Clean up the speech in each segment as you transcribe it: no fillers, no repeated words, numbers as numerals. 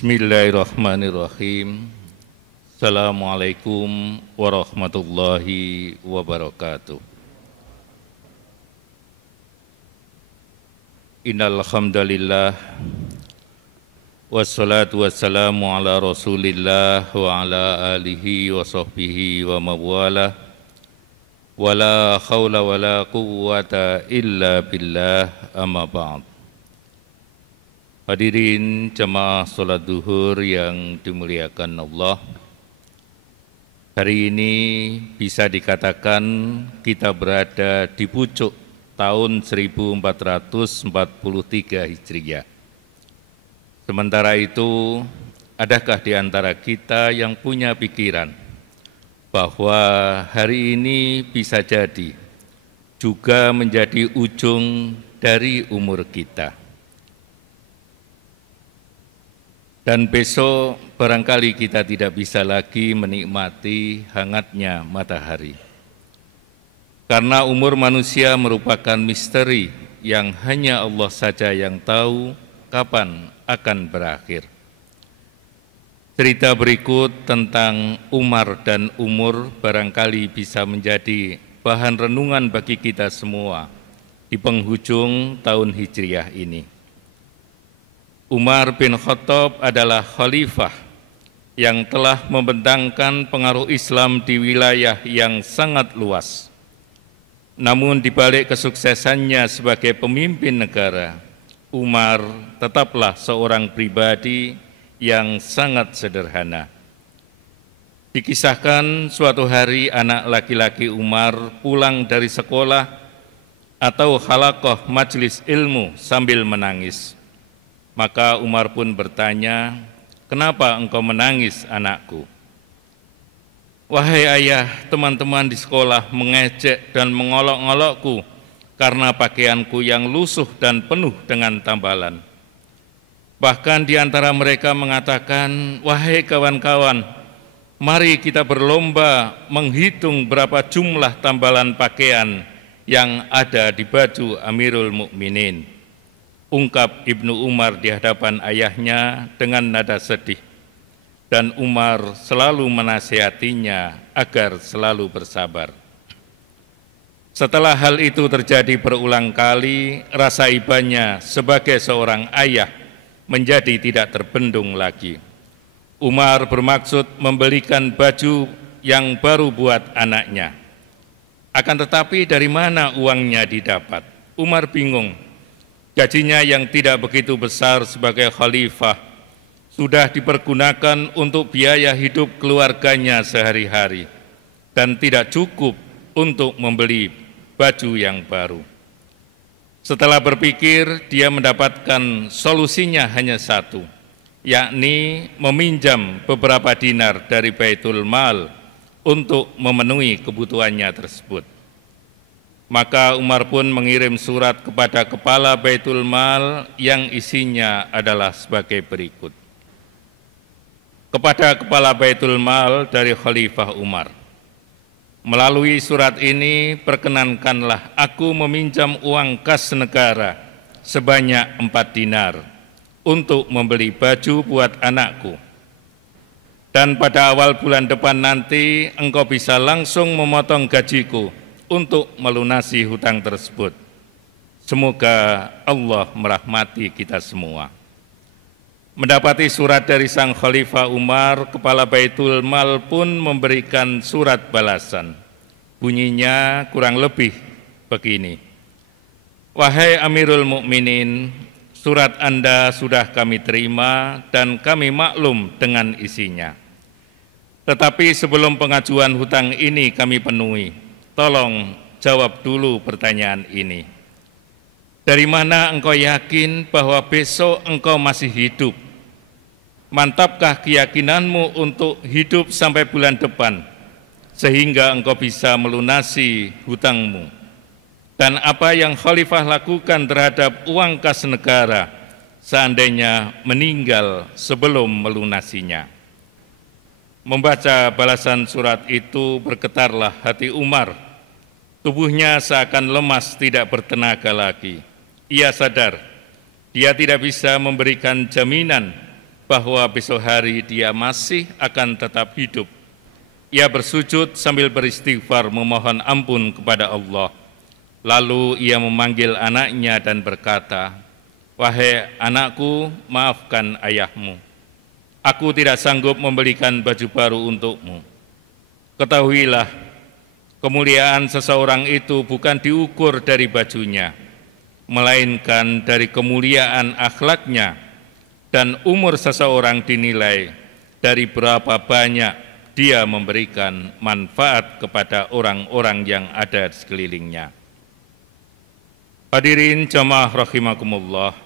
Bismillahirrahmanirrahim. Assalamualaikum warahmatullahi wabarakatuh. Innal hamdalillah wassalatu wassalamu ala Rasulillah wa ala alihi wa sahbihi wa mawalah. Wala haula wala quwwata illa billah, amma ba'd. Hadirin jamaah sholat duhur yang dimuliakan Allah, hari ini bisa dikatakan kita berada di pucuk tahun 1443 Hijriah. Sementara itu, adakah di antara kita yang punya pikiran bahwa hari ini bisa jadi juga menjadi ujung dari umur kita? Dan besok barangkali kita tidak bisa lagi menikmati hangatnya matahari. Karena umur manusia merupakan misteri yang hanya Allah saja yang tahu kapan akan berakhir. Cerita berikut tentang Umar dan umur barangkali bisa menjadi bahan renungan bagi kita semua di penghujung tahun Hijriah ini. Umar bin Khattab adalah khalifah yang telah membentangkan pengaruh Islam di wilayah yang sangat luas. Namun di balik kesuksesannya sebagai pemimpin negara, Umar tetaplah seorang pribadi yang sangat sederhana. Dikisahkan suatu hari anak laki-laki Umar pulang dari sekolah atau halaqah majelis ilmu sambil menangis. Maka Umar pun bertanya, "Kenapa engkau menangis, anakku?" "Wahai ayah, teman-teman di sekolah mengejek dan mengolok-olokku karena pakaianku yang lusuh dan penuh dengan tambalan. Bahkan di antara mereka mengatakan, 'Wahai kawan-kawan, mari kita berlomba menghitung berapa jumlah tambalan pakaian yang ada di baju Amirul Mukminin,' ungkap Ibnu Umar di hadapan ayahnya dengan nada sedih. Dan Umar selalu menasihatinya agar selalu bersabar. Setelah hal itu terjadi berulang kali, rasa ibanya sebagai seorang ayah menjadi tidak terbendung lagi. Umar bermaksud membelikan baju yang baru buat anaknya. Akan tetapi dari mana uangnya didapat? Umar bingung. Gajinya yang tidak begitu besar sebagai khalifah sudah dipergunakan untuk biaya hidup keluarganya sehari-hari dan tidak cukup untuk membeli baju yang baru. Setelah berpikir, dia mendapatkan solusinya hanya satu, yakni meminjam beberapa dinar dari Baitul Mal untuk memenuhi kebutuhannya tersebut. Maka Umar pun mengirim surat kepada kepala Baitul Mal yang isinya adalah sebagai berikut. Kepada kepala Baitul Mal dari Khalifah Umar, melalui surat ini perkenankanlah aku meminjam uang kas negara sebanyak 4 dinar untuk membeli baju buat anakku. Dan pada awal bulan depan nanti engkau bisa langsung memotong gajiku untuk melunasi hutang tersebut. Semoga Allah merahmati kita semua." Mendapati surat dari sang Khalifah Umar, kepala Baitul Mal pun memberikan surat balasan. Bunyinya kurang lebih begini: "Wahai Amirul Mukminin, surat Anda sudah kami terima dan kami maklum dengan isinya. Tetapi sebelum pengajuan hutang ini kami penuhi, tolong jawab dulu pertanyaan ini. Dari mana engkau yakin bahwa besok engkau masih hidup? Mantapkah keyakinanmu untuk hidup sampai bulan depan, sehingga engkau bisa melunasi hutangmu? Dan apa yang khalifah lakukan terhadap uang kas negara seandainya meninggal sebelum melunasinya?" Membaca balasan surat itu, bergetarlah hati Umar. Tubuhnya seakan lemas, tidak bertenaga lagi. Ia sadar dia tidak bisa memberikan jaminan bahwa besok hari dia masih akan tetap hidup. Ia bersujud sambil beristighfar memohon ampun kepada Allah. Lalu ia memanggil anaknya dan berkata, "Wahai anakku, maafkan ayahmu. Aku tidak sanggup membelikan baju baru untukmu. Ketahuilah, kemuliaan seseorang itu bukan diukur dari bajunya, melainkan dari kemuliaan akhlaknya, dan umur seseorang dinilai dari berapa banyak dia memberikan manfaat kepada orang-orang yang ada di sekelilingnya." Hadirin jamaah rahimakumullah,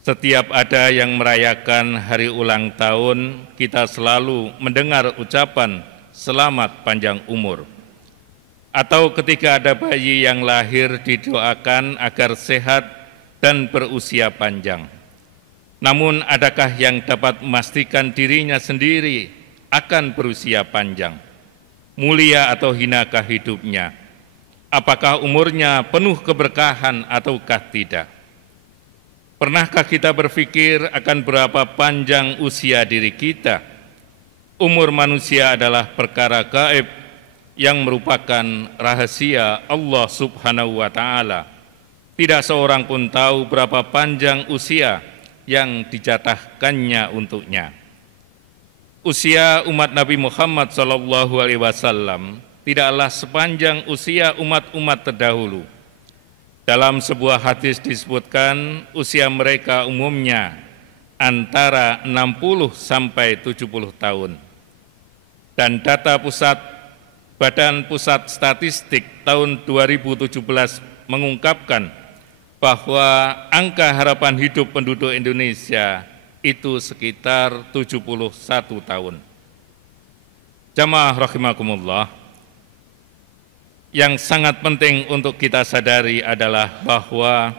setiap ada yang merayakan hari ulang tahun, kita selalu mendengar ucapan selamat panjang umur. Atau ketika ada bayi yang lahir didoakan agar sehat dan berusia panjang. Namun adakah yang dapat memastikan dirinya sendiri akan berusia panjang? Mulia atau hinakah hidupnya? Apakah umurnya penuh keberkahan ataukah tidak? Pernahkah kita berpikir akan berapa panjang usia diri kita? Umur manusia adalah perkara gaib yang merupakan rahasia Allah Subhanahu wa Ta'ala. Tidak seorang pun tahu berapa panjang usia yang dijatahkannya untuknya. Usia umat Nabi Muhammad SAW tidaklah sepanjang usia umat-umat terdahulu. Dalam sebuah hadis disebutkan usia mereka umumnya antara 60 sampai 70 tahun. Dan data Badan Pusat Statistik tahun 2017 mengungkapkan bahwa angka harapan hidup penduduk Indonesia itu sekitar 71 tahun. Jamaah rahimakumullah, yang sangat penting untuk kita sadari adalah bahwa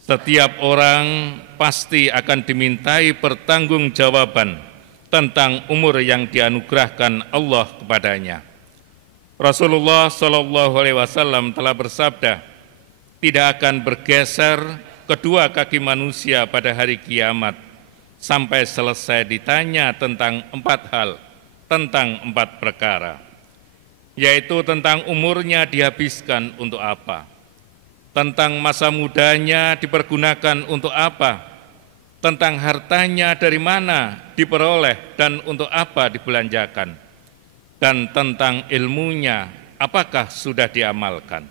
setiap orang pasti akan dimintai pertanggungjawaban tentang umur yang dianugerahkan Allah kepadanya. Rasulullah SAW telah bersabda, tidak akan bergeser kedua kaki manusia pada hari kiamat sampai selesai ditanya tentang 4 hal, tentang 4 perkara, yaitu tentang umurnya dihabiskan untuk apa, tentang masa mudanya dipergunakan untuk apa, tentang hartanya dari mana diperoleh dan untuk apa dibelanjakan, dan tentang ilmunya apakah sudah diamalkan.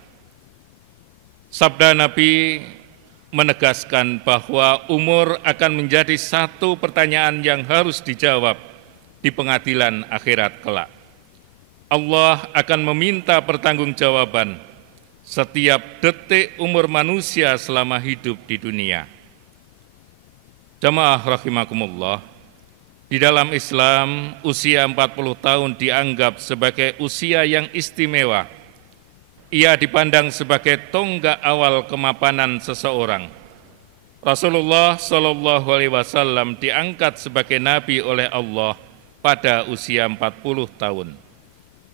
Sabda Nabi menegaskan bahwa umur akan menjadi satu pertanyaan yang harus dijawab di pengadilan akhirat kelak. Allah akan meminta pertanggungjawaban setiap detik umur manusia selama hidup di dunia. Jamaah rahimakumullah, di dalam Islam usia 40 tahun dianggap sebagai usia yang istimewa. Ia dipandang sebagai tonggak awal kemapanan seseorang. Rasulullah SAW diangkat sebagai nabi oleh Allah pada usia 40 tahun.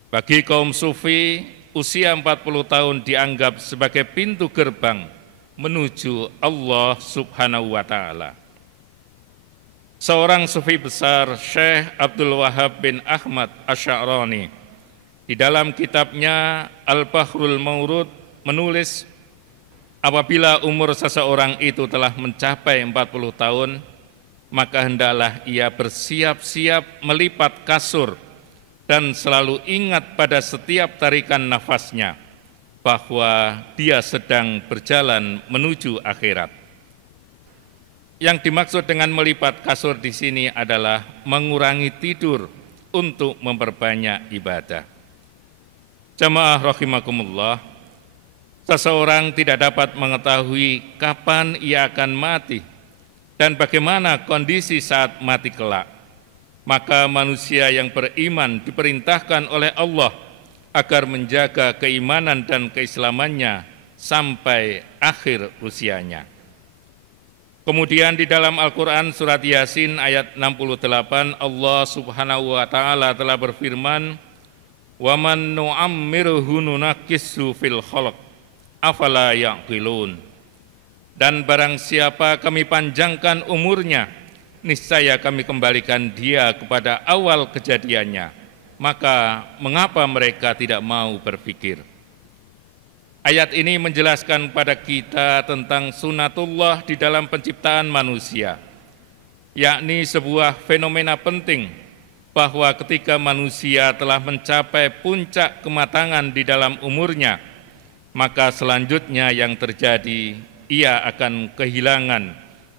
Bagi kaum sufi, usia 40 tahun dianggap sebagai pintu gerbang menuju Allah Subhanahu wa Ta'ala. Seorang sufi besar, Syekh Abdul Wahab bin Ahmad Asy'arani, di dalam kitabnya Al-Bahrul Maurud menulis, apabila umur seseorang itu telah mencapai 40 tahun, maka hendaklah ia bersiap-siap melipat kasur dan selalu ingat pada setiap tarikan nafasnya bahwa dia sedang berjalan menuju akhirat. Yang dimaksud dengan melipat kasur di sini adalah mengurangi tidur untuk memperbanyak ibadah. Jamaah rahimakumullah, seseorang tidak dapat mengetahui kapan ia akan mati dan bagaimana kondisi saat mati kelak. Maka manusia yang beriman diperintahkan oleh Allah agar menjaga keimanan dan keislamannya sampai akhir usianya. Kemudian di dalam Al-Quran surat Yasin ayat 68, Allah Subhanahu wa Ta'ala telah berfirman, وَمَنْ نُعَمِّرْهُ نُنَكِّسْهُ فِي الْخَلْقِ أَفَلَا يَعْقِلُونَ. Dan barang siapa kami panjangkan umurnya, niscaya kami kembalikan dia kepada awal kejadiannya. Maka mengapa mereka tidak mau berpikir? Ayat ini menjelaskan pada kita tentang sunatullah di dalam penciptaan manusia, yakni sebuah fenomena penting bahwa ketika manusia telah mencapai puncak kematangan di dalam umurnya, maka selanjutnya yang terjadi, ia akan kehilangan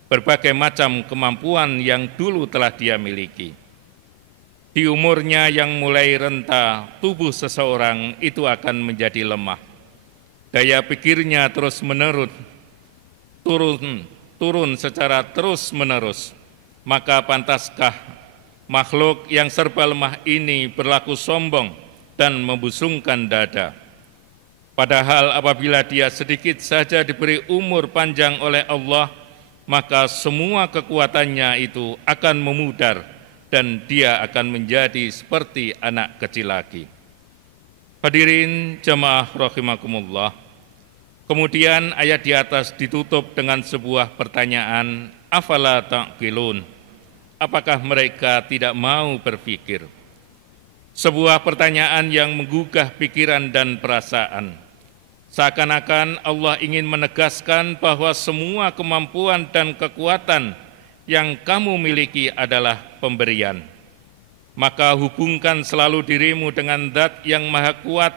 berbagai macam kemampuan yang dulu telah dia miliki. Di umurnya yang mulai renta, tubuh seseorang itu akan menjadi lemah. Daya pikirnya terus-menerus turun secara terus-menerus. Maka pantaskah makhluk yang serba lemah ini berlaku sombong dan membusungkan dada? Padahal apabila dia sedikit saja diberi umur panjang oleh Allah, maka semua kekuatannya itu akan memudar dan dia akan menjadi seperti anak kecil lagi. Hadirin jamaah rahimakumullah. Kemudian ayat di atas ditutup dengan sebuah pertanyaan, afala ta'qilun? Apakah mereka tidak mau berpikir? Sebuah pertanyaan yang menggugah pikiran dan perasaan. Seakan-akan Allah ingin menegaskan bahwa semua kemampuan dan kekuatan yang kamu miliki adalah pemberian. Maka hubungkan selalu dirimu dengan Zat yang Maha Kuat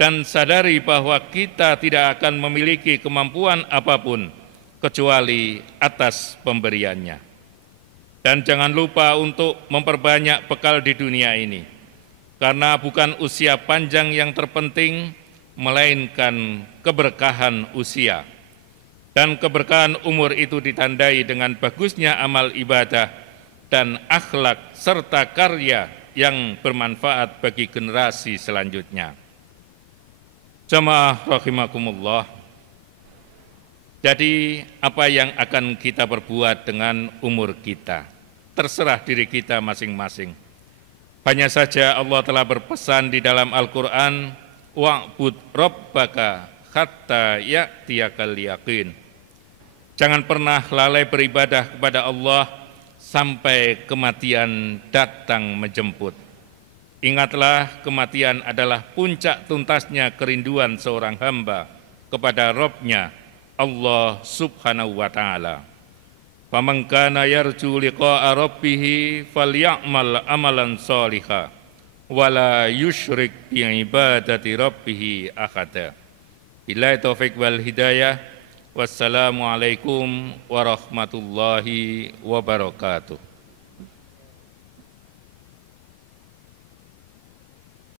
dan sadari bahwa kita tidak akan memiliki kemampuan apapun kecuali atas pemberiannya. Dan jangan lupa untuk memperbanyak bekal di dunia ini, karena bukan usia panjang yang terpenting, melainkan keberkahan usia. Dan keberkahan umur itu ditandai dengan bagusnya amal ibadah dan akhlak serta karya yang bermanfaat bagi generasi selanjutnya. Jamaah rahimakumullah. Jadi apa yang akan kita perbuat dengan umur kita? Terserah diri kita masing-masing. Hanya saja Allah telah berpesan di dalam Al-Quran, wa'bud rabbaka hatta ya'tiyakal yaqin. Jangan pernah lalai beribadah kepada Allah sampai kematian datang menjemput. Ingatlah, kematian adalah puncak tuntasnya kerinduan seorang hamba kepada Rabb-Nya, Allah subhanahu wa ta'ala. Faman kana yarju liqa'a rabbih falya'mal amalan shaliha wala yusyrik bi ibadati rabbih ahada. Billahi taufiq wal hidayah. Wassalamualaikum warahmatullahi wabarakatuh.